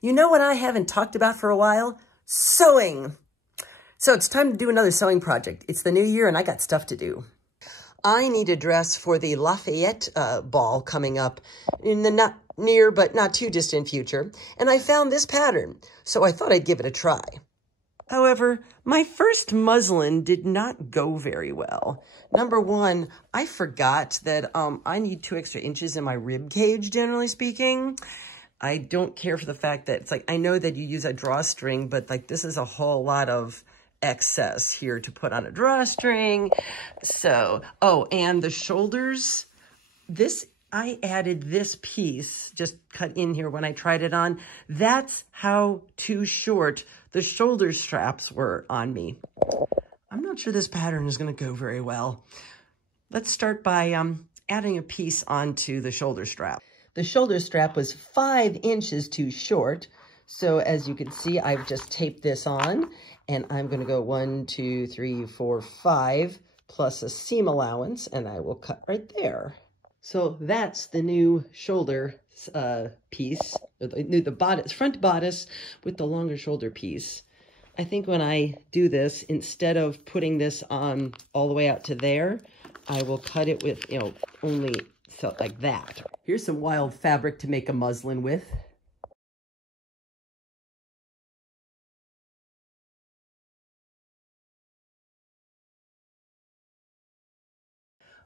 You know what I haven't talked about for a while? Sewing. So it's time to do another sewing project. It's the new year and I got stuff to do. I need a dress for the Lafayette ball coming up in the not near but not too distant future. And I found this pattern, so I thought I'd give it a try. However, my first muslin did not go very well. Number one, I forgot that I need 2 extra inches in my rib cage, generally speaking. I don't care for the fact that it's like, I know that you use a drawstring, but like this is a whole lot of excess here to put on a drawstring. So, oh, and the shoulders, I added this piece, just cut in here when I tried it on. That's how too short the shoulder straps were on me. I'm not sure this pattern is going to go very well. Let's start by adding a piece onto the shoulder strap. The shoulder strap was 5 inches too short. So as you can see, I've just taped this on and I'm going to go 1, 2, 3, 4, 5 plus a seam allowance and I will cut right there. So that's the new shoulder piece, the bodice, front bodice with the longer shoulder piece. I think when I do this, instead of putting this on all the way out to there, I will cut it with, only so like that. Here's some wild fabric to make a muslin with.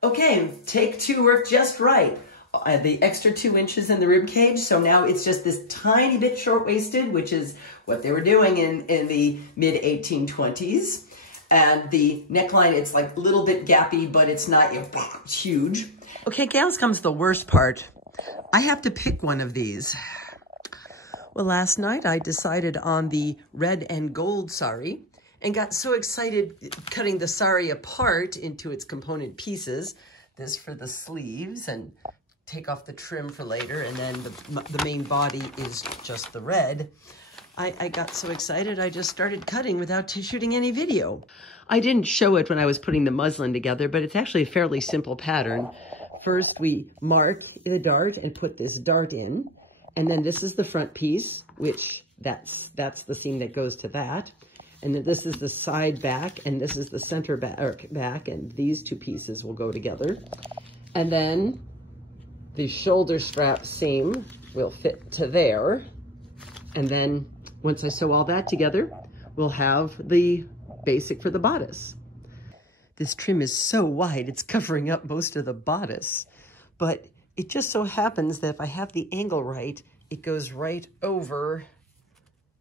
Okay, take 2 worked just right. The extra 2 inches in the rib cage, so now it's just this tiny bit short-waisted, which is what they were doing in the mid-1820s. And the neckline, it's like a little bit gappy, but it's not huge. Okay, gals, comes the worst part. I have to pick one of these. Well, last night I decided on the red and gold sari and got so excited cutting the sari apart into its component pieces. This for the sleeves and take off the trim for later, and then the main body is just the red. I got so excited I just started cutting without shooting any video. I didn't show it when I was putting the muslin together, but it's actually a fairly simple pattern. First we mark the dart and put this dart in, and then this is the front piece, which that's the seam that goes to that. And then this is the side back, and this is the center back, and these 2 pieces will go together. And then the shoulder strap seam will fit to there. And then once I sew all that together, we'll have the basic for the bodice. This trim is so wide, it's covering up most of the bodice. But it just so happens that if I have the angle right, it goes right over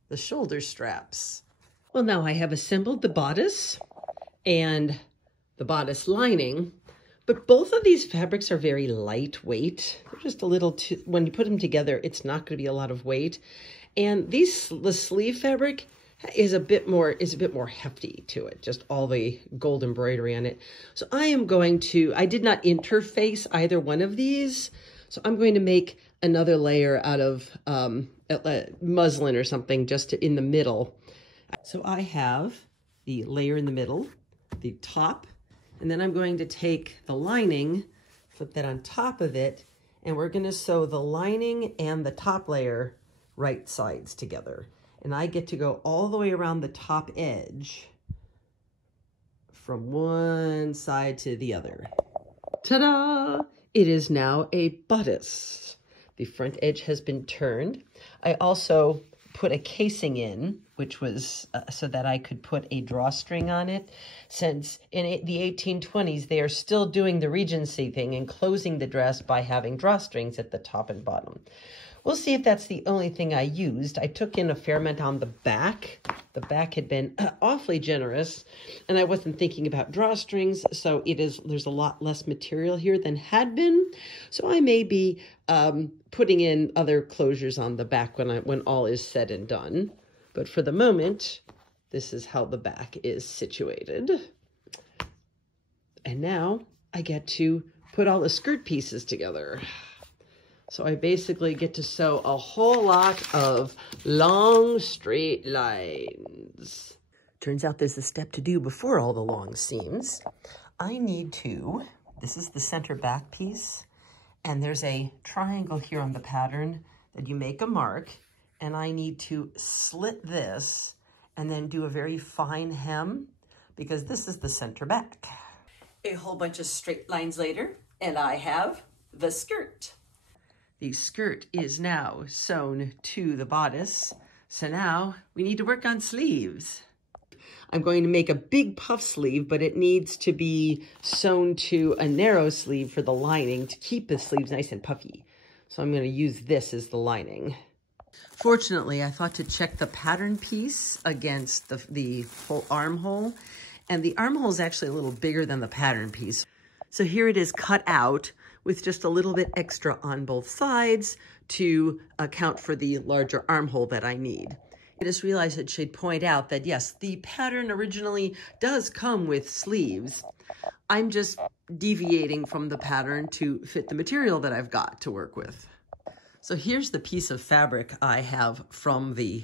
the shoulder straps. Well, now I have assembled the bodice and the bodice lining, but both of these fabrics are very lightweight. They're just a little too, when you put them together, it's not going to be a lot of weight. And the sleeve fabric is a bit more hefty to it, just all the gold embroidery on it. So I did not interface either one of these. So I'm going to make another layer out of muslin or something just in the middle. So I have the layer in the middle, the top, and then I'm going to take the lining, flip that on top of it, and we're going to sew the lining and the top layer right sides together. And I get to go all the way around the top edge from one side to the other. Ta-da! It is now a bodice. The front edge has been turned. I also put a casing in, which was so that I could put a drawstring on it, since in the 1820s, they are still doing the Regency thing and closing the dress by having drawstrings at the top and bottom. We'll see if that's the only thing I used. I took in a fair amount on the back. The back had been awfully generous, and I wasn't thinking about drawstrings, so there's a lot less material here than had been. So I may be putting in other closures on the back when all is said and done. But for the moment, this is how the back is situated. And now I get to put all the skirt pieces together. So I basically get to sew a whole lot of long straight lines. Turns out there's a step to do before all the long seams. This is the center back piece, and there's a triangle here on the pattern that you make a mark, and I need to slit this and then do a very fine hem because this is the center back. A whole bunch of straight lines later, and I have the skirt. The skirt is now sewn to the bodice, so now we need to work on sleeves. I'm going to make a big puff sleeve, but it needs to be sewn to a narrow sleeve for the lining to keep the sleeves nice and puffy. So I'm going to use this as the lining. Fortunately, I thought to check the pattern piece against the whole armhole, and the armhole is actually a little bigger than the pattern piece. So here it is cut out with just a little bit extra on both sides to account for the larger armhole that I need. I just realized I should point out that yes, the pattern originally does come with sleeves. I'm just deviating from the pattern to fit the material that I've got to work with. So here's the piece of fabric I have from the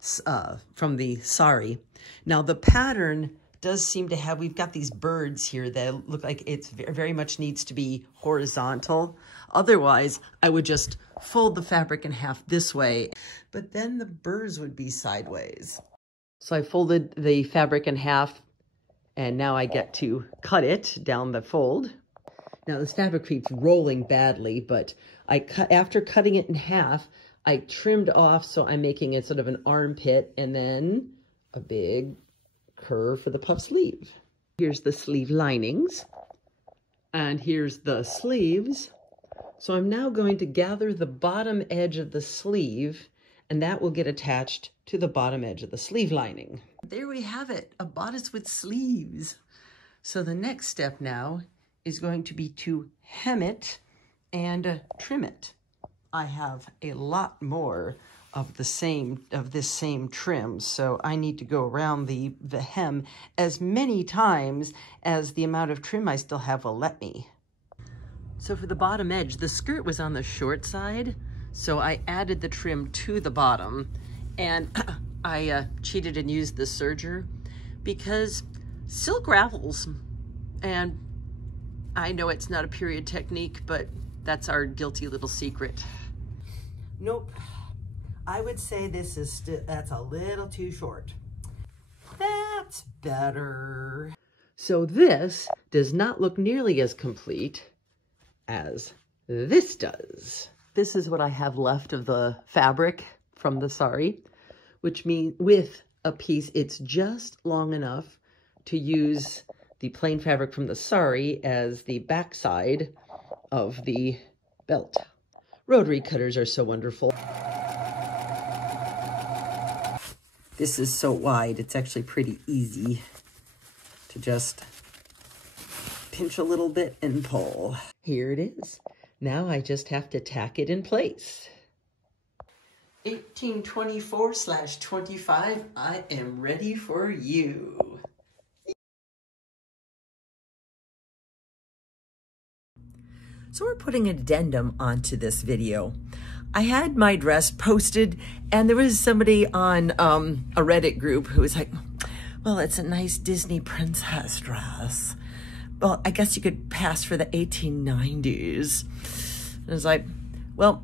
Sari. Now the pattern does seem to have, we've got these birds here that look like it's very much needs to be horizontal. Otherwise, I would just fold the fabric in half this way, but then the birds would be sideways. So I folded the fabric in half, and now I get to cut it down the fold. Now this fabric keeps rolling badly, but after cutting it in half, I trimmed off, so I'm making it sort of an armpit and then a big curve for the puff sleeve. Here's the sleeve linings, and here's the sleeves. So I'm now going to gather the bottom edge of the sleeve, and that will get attached to the bottom edge of the sleeve lining. There we have it, a bodice with sleeves. So the next step now is going to be to hem it and trim it. I have a lot more of this same trim, so I need to go around the hem as many times as the amount of trim I still have will let me. So for the bottom edge, the skirt was on the short side, so I added the trim to the bottom, and I cheated and used the serger because silk ravels, and I know it's not a period technique, but that's our guilty little secret. Nope. I would say that's a little too short. That's better. So this does not look nearly as complete as this does. This is what I have left of the fabric from the Sari, which means with a piece, it's just long enough to use the plain fabric from the Sari as the backside of the belt. Rotary cutters are so wonderful. This is so wide, it's actually pretty easy to just pinch a little bit and pull. Here it is. Now I just have to tack it in place. 1824/25, I am ready for you. So we're putting an addendum onto this video. I had my dress posted, and there was somebody on a Reddit group who was like, well, it's a nice Disney princess dress. Well, I guess you could pass for the 1890s. And I was like, well,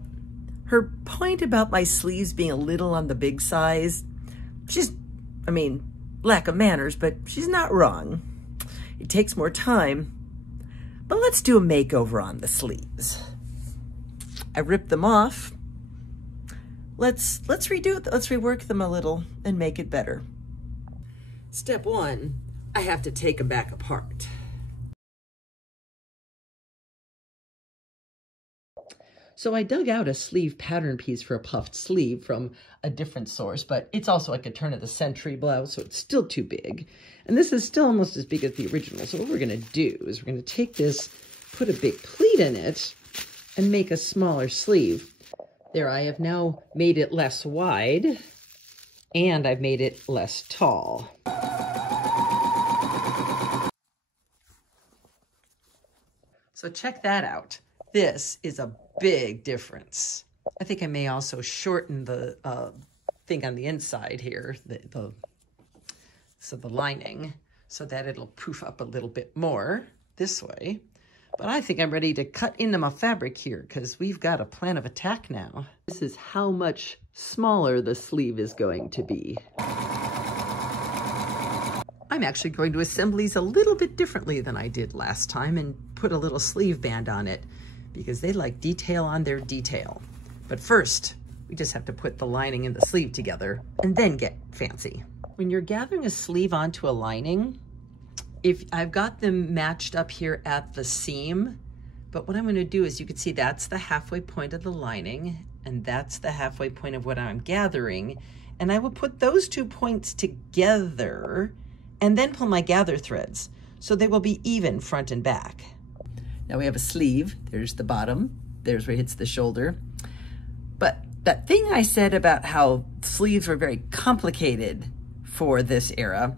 her point about my sleeves being a little on the big size, lack of manners, but she's not wrong. It takes more time, but let's do a makeover on the sleeves. I ripped them off. Let's rework them a little and make it better. Step one, I have to take them back apart. So I dug out a sleeve pattern piece for a puffed sleeve from a different source, but it's also like a turn of the century blouse, so it's still too big. And this is still almost as big as the original. So what we're gonna do is we're gonna take this, put a big pleat in it, and make a smaller sleeve. There, I have now made it less wide, and I've made it less tall. So check that out. This is a big difference. I think I may also shorten the thing on the inside here, the lining, so that it'll poof up a little bit more this way. But I think I'm ready to cut into my fabric here because we've got a plan of attack now. This is how much smaller the sleeve is going to be. I'm actually going to assemble these a little bit differently than I did last time and put a little sleeve band on it because they like detail on their detail. But first, we just have to put the lining and the sleeve together and then get fancy. When you're gathering a sleeve onto a lining, if I've got them matched up here at the seam, but what I'm going to do is you can see that's the halfway point of the lining and that's the halfway point of what I'm gathering. And I will put those 2 points together and then pull my gather threads so they will be even front and back. Now we have a sleeve. There's the bottom. There's where it hits the shoulder. But that thing I said about how sleeves were very complicated for this era,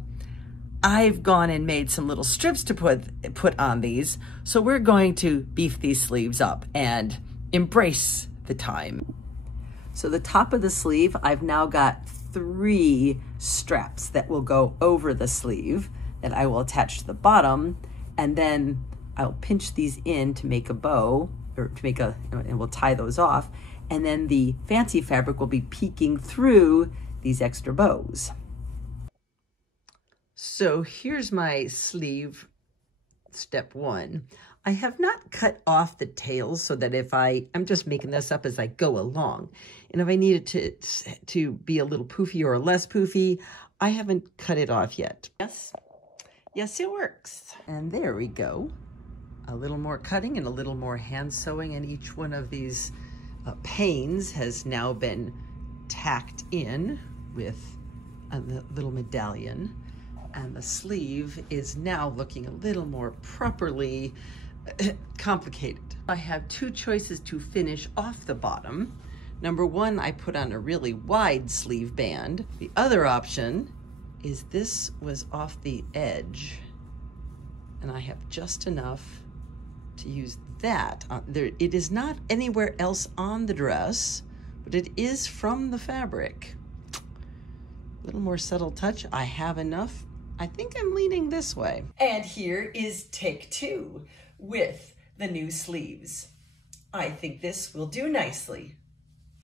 I've gone and made some little strips to put on these. So we're going to beef these sleeves up and embrace the time. So the top of the sleeve, I've now got 3 straps that will go over the sleeve that I will attach to the bottom, and then I'll pinch these in to make a bow, or to make and we'll tie those off, and then the fancy fabric will be peeking through these extra bows. So here's my sleeve, step 1. I have not cut off the tails so that if I'm just making this up as I go along. And if I needed to be a little poofy or less poofy, I haven't cut it off yet. Yes, it works. And there we go. A little more cutting and a little more hand sewing, and each one of these panes has now been tacked in with a little medallion. And the sleeve is now looking a little more properly complicated. I have 2 choices to finish off the bottom. Number 1, I put on a really wide sleeve band. The other option is this was off the edge, and I have just enough to use that. It is not anywhere else on the dress, but it is from the fabric. A little more subtle touch. I have enough. I think I'm leaning this way. And here is take 2 with the new sleeves. I think this will do nicely.